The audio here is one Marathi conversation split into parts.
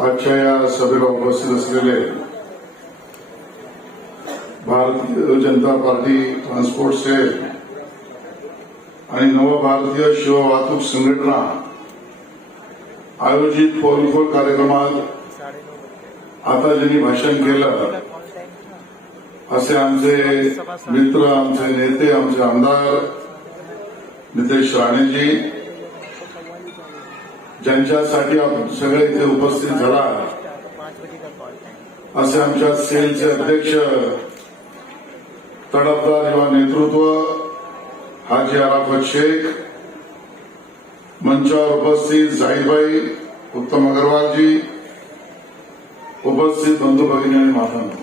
आजच्या या सभेला उपस्थित असलेले Bharatiya Janata party transport sale आणि नव भारतीय शिव वाहतूक संघटना आयोजित पोलखोल कार्यक्रमात आता ज्यांनी भाषण केलं असे आमचे मित्र, आमचे नेते, आमचे आमदार नितेश राणेजी, ज्यांच्यासाठी आपण सगळे इथे उपस्थित झाला, असे आमच्या सेलचे अध्यक्ष तडफदार युवा नेतृत्व हाजी अराफत शेख, मंचावर उपस्थित जाहीरभाई, उत्तम अग्रवालजी, उपस्थित बंधू भगिनी आणि मातांनो,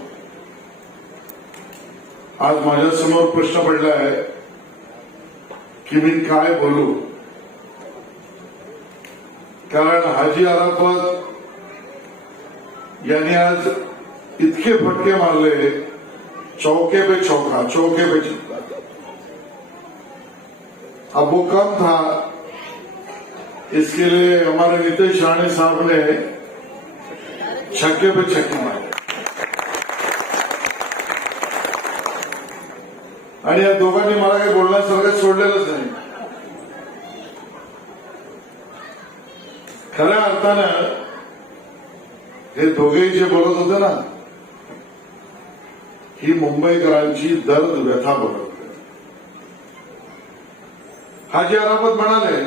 आज माझ्यासमोर प्रश्न पडला आहे की मी काय बोलू, कारण हाजी अराफत यांनी आज इतके फटके मारले, चौके पे चौका, चौके पे चौका। अब वो कम था, इसके लिए हमारे नितेश राणे साहब ने छक्के पे छक्के मारे आणि या दोघांनी मला काही बोलण्यासारखं सोडलेलंच नाही। खऱ्या अर्थानं हे दोघेही जे बोलत होते ना, ही मुंबईकरांची दर्द व्यथा बोलत होते। हाजी अराफत म्हणाले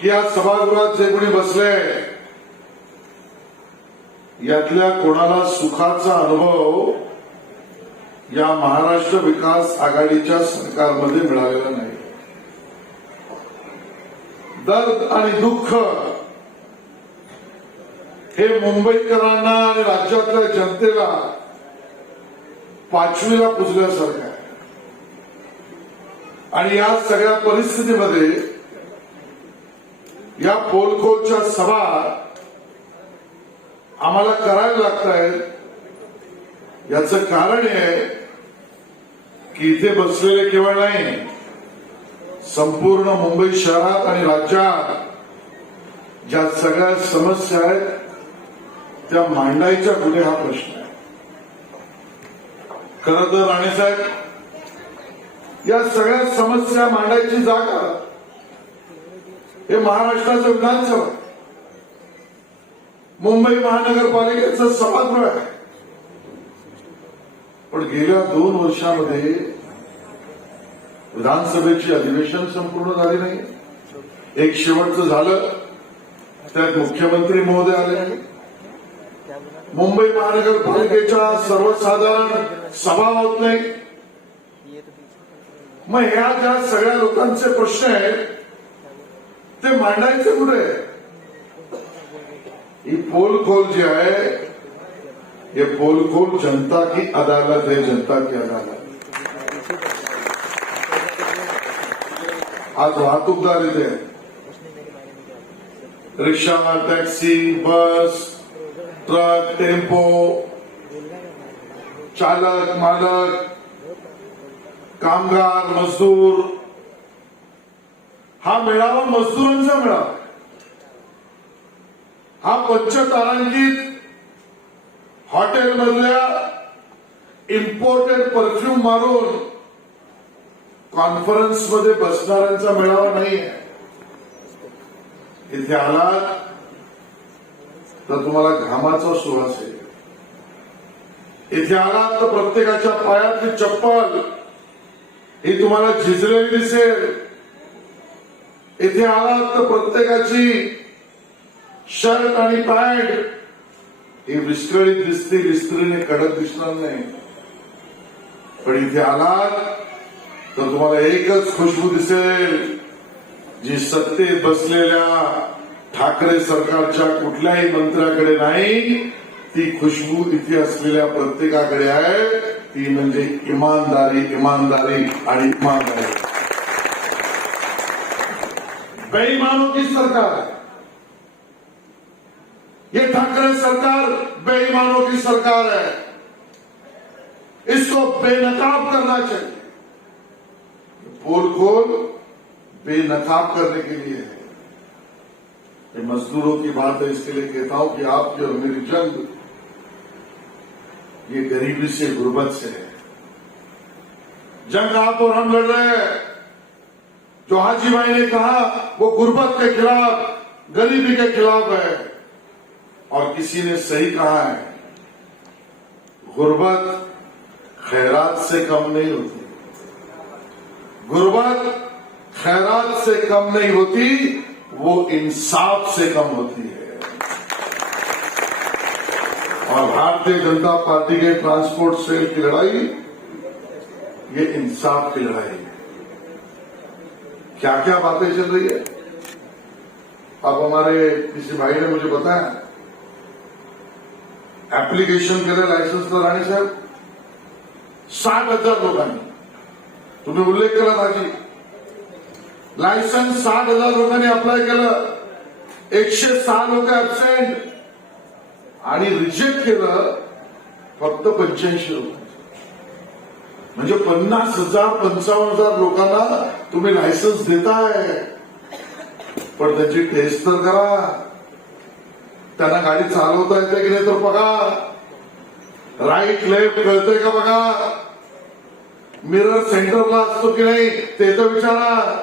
की आज सभागृहात जे कोणी बसले यातल्या कोणाला सुखाचा अनुभव या महाराष्ट्र विकास आघाडीच्या सरकारमध्ये मिळालेला नाही। दर्द आणि दुःख हे मुंबईकरांना आणि राज्यातल्या जनतेला पाचवीला पुजल्यासारखं आहे आणि या सगळ्या परिस्थितीमध्ये या पोलखोलच्या सभा आम्हाला करायला लागत आहेत। याचं कारण आहे की इथे बसलेले केवळ नाही, संपूर्ण मुंबई शहरात आणि राज्यात ज्या सगळ्या समस्या आहेत त्या मांडायच्या कुठे हा प्रश्न आहे। खरं तर राणेसाहेब, या सगळ्या समस्या मांडायची जागा हे महाराष्ट्राचं विधानसभा, मुंबई महानगरपालिकेचं सभागृह आहे। पण गेल्या 2 वर्षामध्ये विधानसभेची अधिवेशन संपूर्ण झाले नाही। एक शेवटचं झालं, त्यात मुख्यमंत्री महोदय आले नाही। मुंबई महानगरपालिकेच्या सर्वसाधारण सभा होत नाही। मग ह्या ज्या सगळ्या लोकांचे प्रश्न आहेत ते मांडायचे कुठे? ही पोलखोल जी आहे, ये पोलखोल जनता की अदालत है, जनता की अदालत। आज वाहतूकदार इथे रिक्षा, टॅक्सी, बस, ट्रक, टेम्पो, चालक, मालक, कामगार, मजदूर, हा मेळावा मजदूरांचा मेळावा, हा पंचतारांकित हॉटेलमधल्या इम्पोर्टेड परफ्यूम मारून कॉन्फरन्समध्ये बसणाऱ्यांचा मेळावा नाहीये। इथे आलात तर तुम्हाला घामाचा सुवास आहे। इथे आलात तर प्रत्येकाच्या पायातली चप्पल ही तुम्हाला झिजलेली दिसेल। इथे आलात तर प्रत्येकाची शर्ट आणि पॅन्ट ही विस्कळीत दिसतील, इस्त्रीने कडक दिसणार नाही। पण इथे आलात तर तुम्हाला एकच खुशबू दिसेल, जी सत्तेत बसलेल्या ठाकरे सरकारच्या कुठल्याही मंत्र्याकडे नाही, ती खुशबू इथे असलेल्या प्रत्येकाकडे आहे। ती म्हणजे इमानदारी, इमानदारी आणि इमानदारी। बेईमानों की सरकार है ये, ठाकरे सरकार बेईमानों की सरकार है। इसको बेनकाब करना चाहिए। पोलखोल बेनकाब करने के लिए है। ये मजदूरों की बात है, इसके लिए कहता हूं कि आपकी और मेरी जंग ये गरीबी से, गुर्बत से है। जंग आप और हम लड़ रहे हैं। जो हाजी भाई ने कहा वो गुर्बत के खिलाफ, गरीबी के खिलाफ है। और किसी ने सही कहा है, गुर्बत खैरात से कम नहीं होती, गुर्बत खैरात से कम नहीं होती, वो इंसाफ से कम होती है। और भारतीय जनता पार्टी के ट्रांसपोर्ट सेल की लड़ाई ये इंसाफ की लड़ाई है। क्या क्या बातें चल रही है। अब हमारे किसी भाई ने मुझे बताया, ऍप्लिकेशन केलं लायसन्सला राणे साहेब 60,000 लोकांनी, तुम्ही उल्लेख केला माझी, लायसन्स 60,000 लोकांनी अप्लाय केलं, 106 लोक ऍबसेंट आणि रिजेक्ट केलं फक्त 85 लोक. म्हणजे 50,000 55,000 लोकांना तुम्ही लायसन्स देताय, पण त्याची टेस्ट तर करा, त्यांना गाडी चालवता येते की नाही तर बघा, राईट लेफ्ट कळतंय का बघा, मिरर सेंटरला असतो की नाही ते तर विचारा,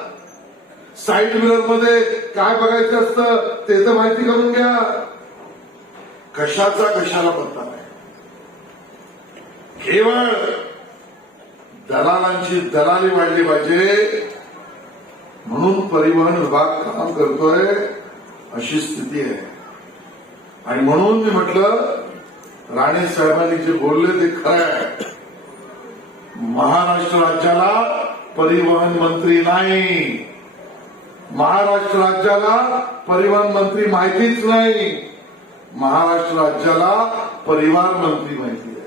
साईड मिरर मध्ये काय बघायचं असतं ते तर माहिती करून घ्या. कशाला पत्ता नाही. केवळ दलालांची दलाली वाढली पाहिजे म्हणून परिवहन विभाग काम करतोय, अशी स्थिती आहे. आणि म्हणून मी म्हटलं, राणे साहेबांनी जे बोलले ते खरं आहे. महाराष्ट्र राज्याला परिवहन मंत्री नाही, महाराष्ट्र राज्याला परिवहन मंत्री माहितीच नाही, महाराष्ट्र राज्याला परिवार मंत्री माहिती आहे.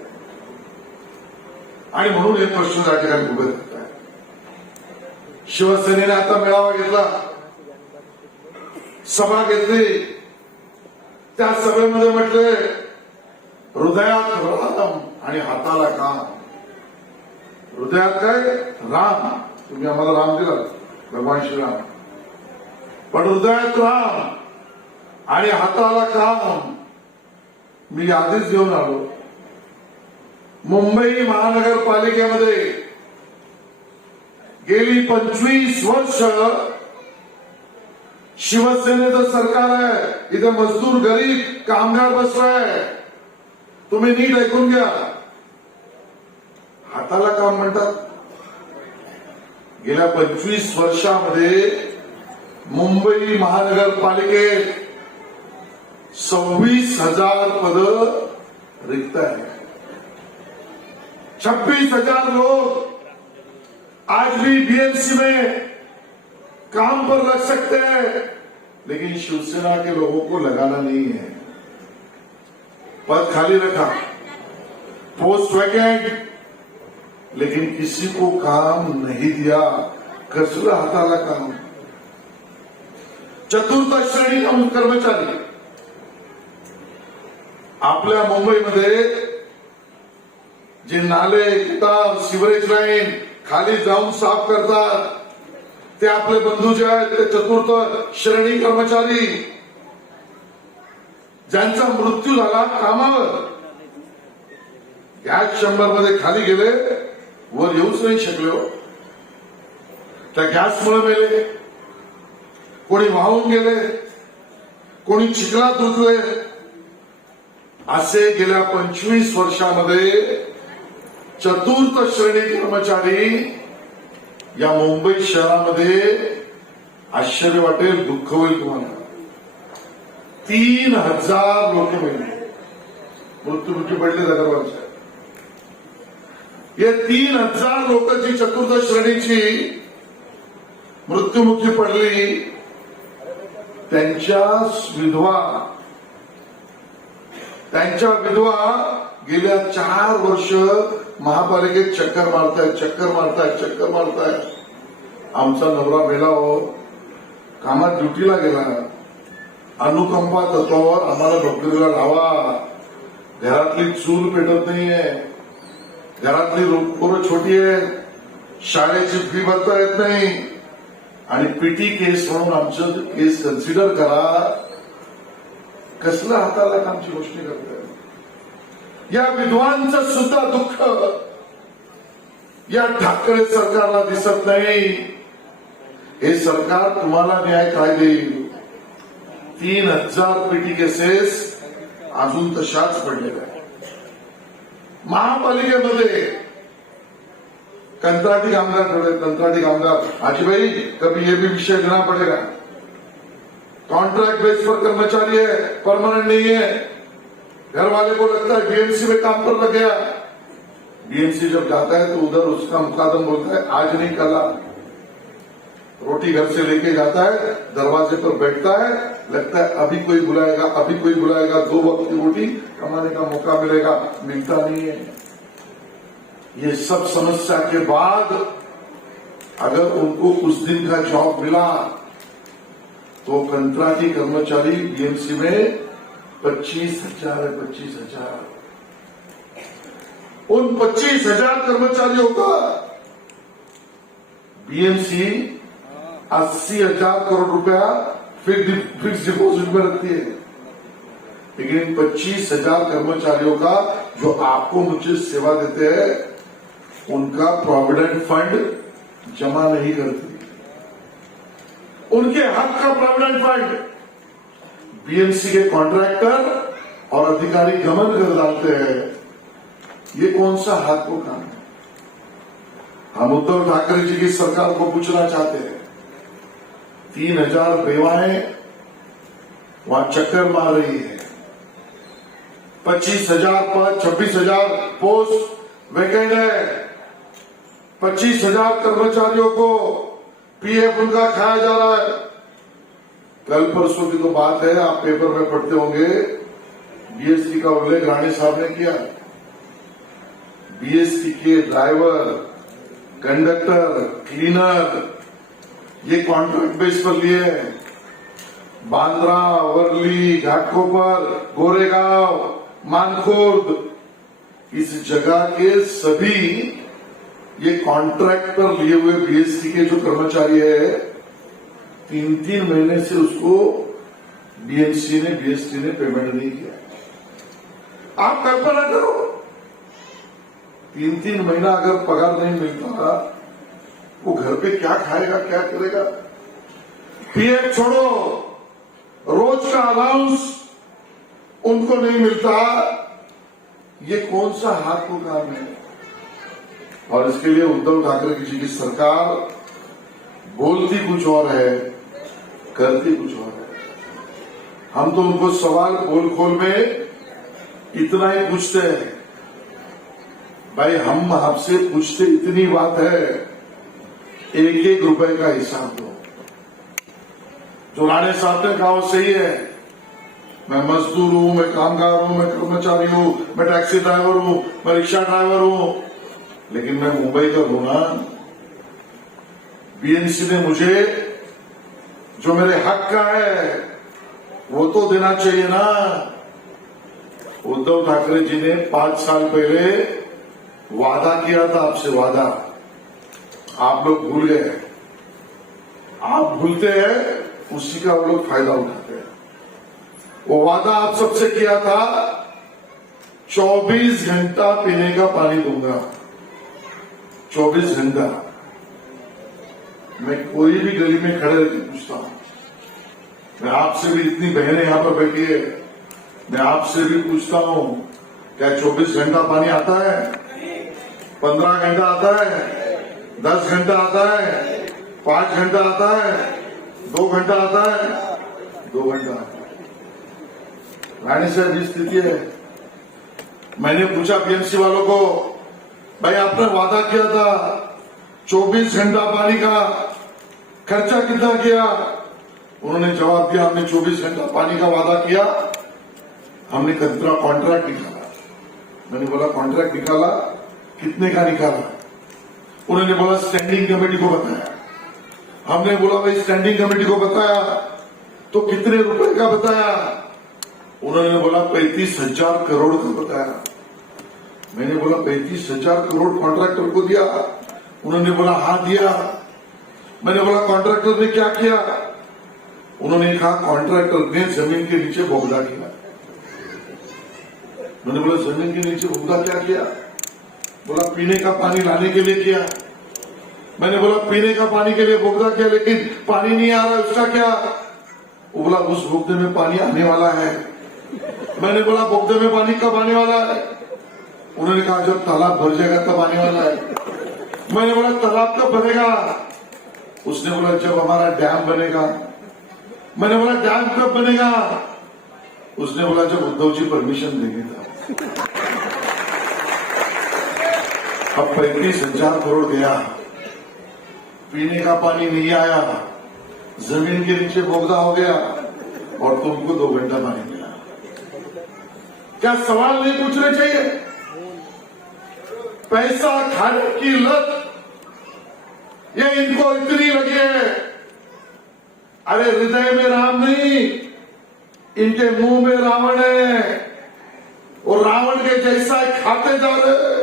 आणि म्हणून हे प्रश्न त्या ठिकाणी उभे राहत आहे. शिवसेनेने आता मेळावा घेतला, सभा घेतली, त्या सभेमध्ये म्हटले हृदयात राम आणि हाताला काम. हृदयात काय राम, तुम्ही आम्हाला राम दिला, भगवान श्रीराम, पण हृदयात राम आणि हाताला काम. मी आधीच घेऊन आलो. मुंबई महानगरपालिकेमध्ये गेली 25 वर्ष शिवसेनेचं सरकार आहे. इथे मजदूर, गरीब, कामगार बसलाय. तुम्ही नीट ऐकून घ्या, हाताला काम म्हणतात. गेल्या 25 वर्षामध्ये मुंबई महानगरपालिकेत 26,000 पद रिक्त आहे. 26,000 लोग आज भी बीएमसी में काम पर लग सकते हैं, लेकिन शिवसेना के लोगों को लगाना नहीं है. पद खाली रखा, पोस्ट वैकेंट, लेकिन किसी को काम नहीं दिया. कसलं हाताला काम. चतुर्थ श्रेणी कर्मचारी आपल्या मुंबईमध्ये जे नाले, उतार, सिवरेज लाईन खाली जाऊन साफ करतात, ते आपले बंधू जे आहेत ते चतुर्थ श्रेणी कर्मचारी. ज्यांचा मृत्यू झाला कामावर, गॅस चेंबर मध्ये खाली गेले, वर येऊच नाही शकले हो. त्या गॅसमुळे मेले, कोणी वाहून गेले, कोणी चिखलात रुतले. असे गेल्या 25 वर्षामध्ये चतुर्थ श्रेणी कर्मचारी या मुंबई शहरामध्ये, आश्चर्य वाटेल, दुःख होईल तुम्हाला, 3,000 लोक मेले, मृत्युमुखी पडले नगरवासिया. या 3,000 लोक जी चतुर्थ श्रेणीची मृत्युमुखी पडली, त्यांच्या विधवा गेल्या 4 वर्ष महापालिकेत चक्कर मारतायत. आमचा नवरा मेला हो, कामात ड्युटीला गेला, अनुकंपा तत्वावर आम्हाला नोकरीला लावा. घरातली चूल पेटत नाहीये, घरातली पोरं छोटी आहे, शाळेची फी भरता येत नाही, आणि पीटी केस म्हणून आमचं केस कन्सिडर करा. कसलं हाताला कामची गोष्टी करतोय. या विद्वांचं सुद्धा दुःख या ठाकरे सरकारला दिसत नाही. हे सरकार तुम्हाला न्याय काय देईल. 3000 पेटी केसेस अजून तशाच पडलेल्या आहेत. महापालिकेमध्ये कंत्राटी कामगार ठेवले. कंत्राटी कामगार आजीभाई कभी ये भी विषय देना पड़ेगा. कॉन्ट्रैक्ट बेस पर कर्मचारी है, परमानेंट नहीं है. घर वाले को लगता है बीएमसी में काम पर लग गया. बीएमसी जब जाता है तो उधर उसका मुकादम बोलता है आज नहीं कल. रोटी घर से लेके जाता है, दरवाजे पर बैठता है, लगता है अभी कोई बुलाएगा, अभी कोई बुलाएगा, 2 वक्त की रोटी कमाने का मौका मिलेगा, मिलता नहीं है. ये सब समस्या के बाद अगर उनको उस दिन का जॉब मिला तो कंत्राटी कर्मचारी बीएमसी में 25,000 है. 25,000. उन 25,000 कर्मचारियों का बीएमसी 80,000 करोड़ रुपया फिक्स डिपॉजिट में रखती है. लेकिन 25,000 कर्मचारियों का जो आपको मुझे सेवा देते हैं उनका प्रोविडेंट फंड जमा नहीं करती. उनके हक का प्रोविडेंट फंड बीएमसी के कॉन्ट्रैक्टर और अधिकारी गमन कर डालते हैं. ये कौन सा हाथ को काम है. हम उद्धव ठाकरे जी की सरकार को पूछना चाहते हैं. 3,000 बेवाएं वहां चक्कर मार रही है. 25,000 पद, 26,000 पोस्ट वैकेंट है. 25,000 कर्मचारियों को पीएफ उनका खाया जा रहा है. कल परसों की तो बात है, आप पेपर में पढ़ते होंगे. बीएसटी का उल्लेख राणे साहब ने किया. बीएसटी के ड्राइवर, कंडक्टर, क्लीनर ये कॉन्ट्रैक्ट बेस पर लिए हैं. बांद्रा, वर्ली, घाटकोपर, गोरेगांव, मानखुर्द इस जगह के सभी ये कॉन्ट्रैक्ट पर लिए हुए बीएसटी के जो कर्मचारी है 3-3 महीने से उसको बीएसटी ने पेमेंट नहीं किया. आप कल्पना करो 3-3 महीना अगर पगार नहीं मिलता वो घर पे क्या खाएगा, क्या करेगा. पीएफ छोड़ो, रोज का अलाउंस उनको नहीं मिलता. ये कौन सा हाथ को काम है. और इसके लिए उद्धव ठाकरे जी की सरकार बोलती कुछ और है, करती कुछ और है. हम तो उनको सवाल खोल खोल में इतना ही पूछते हैं. भाई हम आपसे पूछते इतनी बात है, 1-1 रुपए का हिसाब दो. जो राणे साहब ने कहा वो सही है. मैं मजदूर हूं, मैं कामगार हूं, मैं कर्मचारी हूं, मैं टैक्सी ड्राइवर हूं, मैं रिक्शा ड्राइवर हूं, लेकिन मैं मुंबई का हूं ना. बीएमसी ने मुझे जो मेरे हक का है वो तो देना चाहिए ना. उद्धव ठाकरे जी ने 5 साल पहले वादा किया था आपसे. वादा आप लोग भूल गए. आप भूलते हैं, उसी का वो लोग फायदा उठाते हैं. वो वादा आप सबसे किया था 24 घंटा पीने का पानी दूंगा. 24 घंटा. मैं कोई भी गली में खड़े रहकर पूछता हूं. मैं आपसे भी, इतनी बहनें यहां पर बैठी है, मैं आपसे भी पूछता हूं क्या 24 घंटा पानी आता है. 15 घंटा आता है, 10 घंटा आता है, 5 घंटा आता है, 2 घंटा आता है, 2 घंटा आता है. रानी साहब ये स्थिति है. मैंने पूछा बीएमसी वालों को, भाई आपने वादा किया था 24 घंटा पानी का, खर्चा कितना किया. उन्होंने जवाब दिया हमने 24 घंटा पानी का वादा किया, हमने कॉन्ट्रैक्ट निकाला. मैंने बोला कॉन्ट्रैक्ट निकाला, कितने का निकाला. उन्होंने बोला स्टैंडिंग कमेटी को बताया. हमने बोला भाई स्टैंडिंग कमेटी को बताया तो कितने रुपए का बताया. उन्होंने बोला 35,000 करोड़ का बताया. मैंने बोला 35,000 करोड़ कॉन्ट्रैक्टर को दिया. उन्होंने बोला हाँ दिया. मैंने बोला कॉन्ट्रैक्टर ने क्या किया. उन्होंने कहा कॉन्ट्रैक्टर ने जमीन के नीचे बोगदा किया। मैंने बोला जमीन के नीचे बोगदा क्या किया? बोला पीने का पानी लाने के लिए किया। मैंने बोला पीने का पानी के लिए बोगदा किया, लेकिन पानी नहीं आ रहा है, उसका क्या? वो बोला उस बोगदे में पानी आने वाला है। मैंने बोला बोगदे में पानी कब आने वाला है? उन्होंने कहा जब तालाब भर जाएगा तब आने वाला है। मैंने बोला तालाब कब भरेगा? उसने बोला जब हमारा डैम बनेगा। मैंने बोला डैम कब बनेगा? उसने बोला जब उद्धव जी परमिशन देंगे तब। अब 35,000 करोड़ गया, पीने का पानी नहीं आया, जमीन के नीचे बोगदा हो गया और तुमको 2 घंटा पानी मिला। क्या सवाल नहीं पूछने चाहिए? पैसा खाने की लत ये इनको इतनी लगी है। अरे हृदय में राम नहीं, इनके मुंह में रावण है और रावण के जैसा खाते जा रहे।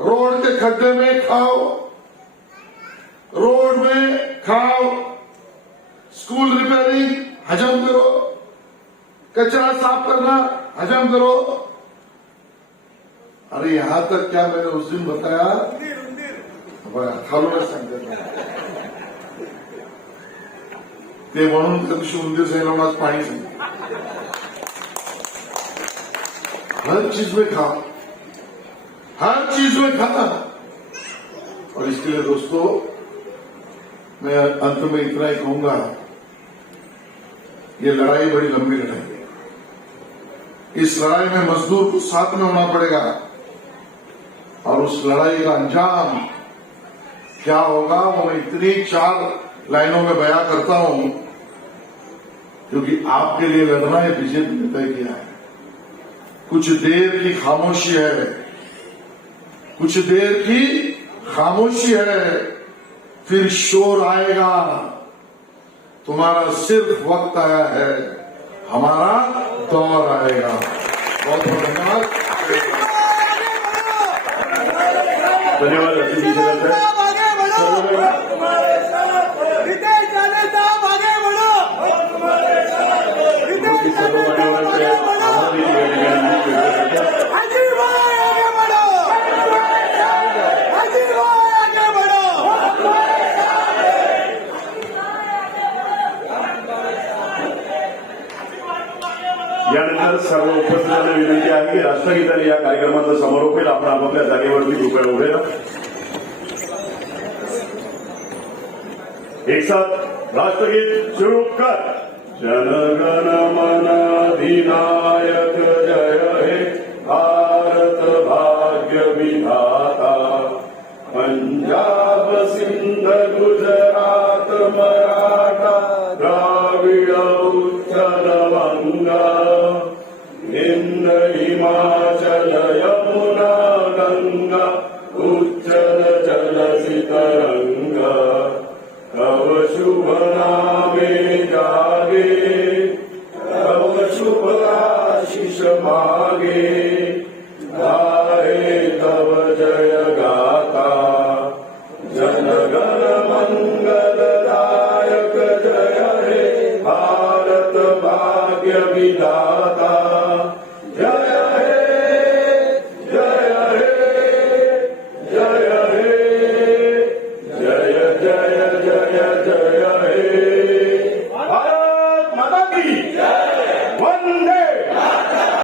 रोड के खड्डे में खाओ, रोड में खाओ, स्कूल रिपेयरिंग हजम करो, कचरा साफ करना हजम करो। अरे यहां तक क्या मैंने उस दिन बताया, खालूनच सांगते ते म्हणून त्या दिवशी उंदीर साहेब आज पाणी सांगते। हर चीज में खा, हर चीज में खाना। और इसके लिए दोस्तों मैं अंत में इतना ही कहूंगा, ये लड़ाई बड़ी लंबी लड़ाई है। इस लड़ाई में मजदूर को साथ में होना पड़ेगा और उस लड़ाई का अंजाम क्या होगा वो मैं इतनी 4 लाइनों में बयां करता हूं, क्योंकि आपके लिए लड़ना है बीजेपी ने तय किया है। कुछ देर की खामोशी है, कुछ देर की खामोशी है, फिर शोर आएगा। तुम्हारा सिर्फ वक्त आया है, हमारा दौर आएगा। बहुत बहुत धन्यवाद। धन्यवाद अतुल जी से। यानंतर सर्व उपस्थितांना विनंती आहे की राष्ट्रगीताने या कार्यक्रमाचं समारोप होईल। आपण आपापल्या जागेवरती कृपया उभे राहा। एक साथ राष्ट्रगीत शुरू कर। जनगण मन अधिनायक जय हे भारत भाग्य विधाता, पंजाब सिंध गुजरात मराठा द्राविड उत्कल बंगा, हिंद हिमाचल यमुना गंगा उच्चल जलसि तरंगा, तव शुभ नामे जागे, तव शुभ आशीष मागे, गाहे तव जय गाथा, जनगण मंगलदायक जय हे भारत भाग्य विधाता।